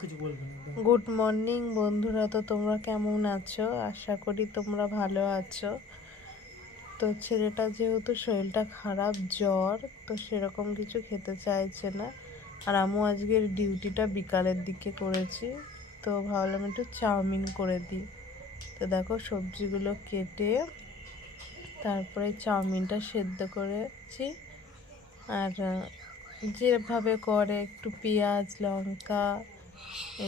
কিছু বলবেন না। গুড মর্নিং বন্ধুরা, তো তোমরা কেমন আছো? আশা করি তোমরা ভালো আছো। তো ছেলেটা যেহেতু শরীরটা খারাপ, জ্বর, তো সেরকম কিছু খেতে চাইছে না। আর আমিও আজকের ডিউটিটা বিকালের দিকে করেছি, তো ভাবলাম একটু চাউমিন করে দিই। তো দেখো সবজিগুলো কেটে তারপরে চাউমিনটা সেদ্ধ করেছি। আর যেভাবে করে একটু পেঁয়াজ লঙ্কা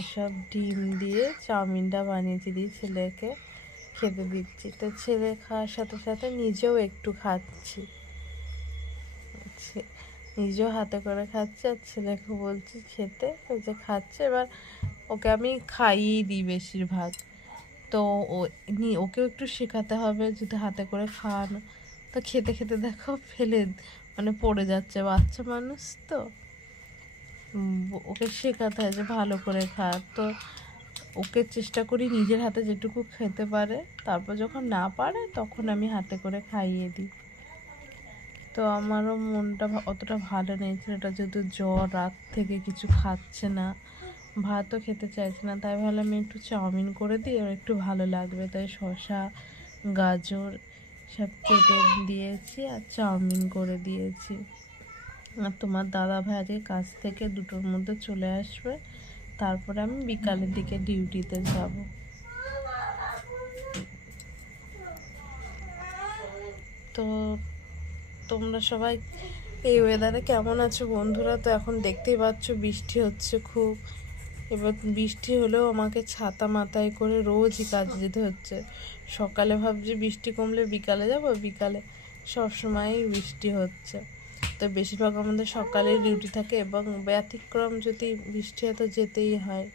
এসব ডিম দিয়ে চাউমিনটা বানিয়েছি, দিয়ে ছেলেকে খেতে দিচ্ছি। তো ছেলে খাওয়ার সাথে সাথে নিজেও একটু খাচ্ছি, নিজেও হাতে করে খাচ্ছে আর ছেলেকে বলছি খেতে, ওই যে খাচ্ছে। এবার ওকে আমি খাইয়েই দিই বেশিরভাগ। তো ওকেও একটু শেখাতে হবে যদি হাতে করে খাওয়ানো। তো খেতে খেতে দেখো ফেলে পড়ে যাচ্ছে, বাচ্চা মানুষ তো ওকে শেখাতে হয় যে ভালো করে খা। তো ওকে চেষ্টা করি নিজের হাতে যেটুকু খেতে পারে, তারপর যখন না পারে তখন আমি হাতে করে খাইয়ে দিই। তো আমারও মনটা অতটা ভালো নেই, ছেলেটা যেহেতু জ্বর, রাত থেকে কিছু খাচ্ছে না, ভাতও খেতে চাইছে না, তাই ভাবলাম আমি একটু চাউমিন করে দিই, আর একটু ভালো লাগবে। তাই শসা গাজর সব কেটে দিয়েছি আর চাউমিন করে দিয়েছি। আর তোমার দাদা ভাই আজকে কাজ থেকে 2টোর মধ্যে চলে আসবে, তারপরে আমি বিকালের দিকে ডিউটিতে যাব। তো তোমরা সবাই এই ওয়েদারে কেমন আছো বন্ধুরা? তো এখন দেখতেই পাচ্ছ বৃষ্টি হচ্ছে খুব। এবার বৃষ্টি হলেও আমাকে ছাতা মাথায় করে রোজই কাজে যেতে হচ্ছে। সকালে ভাবছি বৃষ্টি কমলে বিকালে যাব, বিকালে সবসময়ই বৃষ্টি হচ্ছে। তো বেশিরভাগ আমাদের সকালে ডিউটি থাকে, এবং ব্যতিক্রম যদি বৃষ্টি হয় তো যেতেই হয়।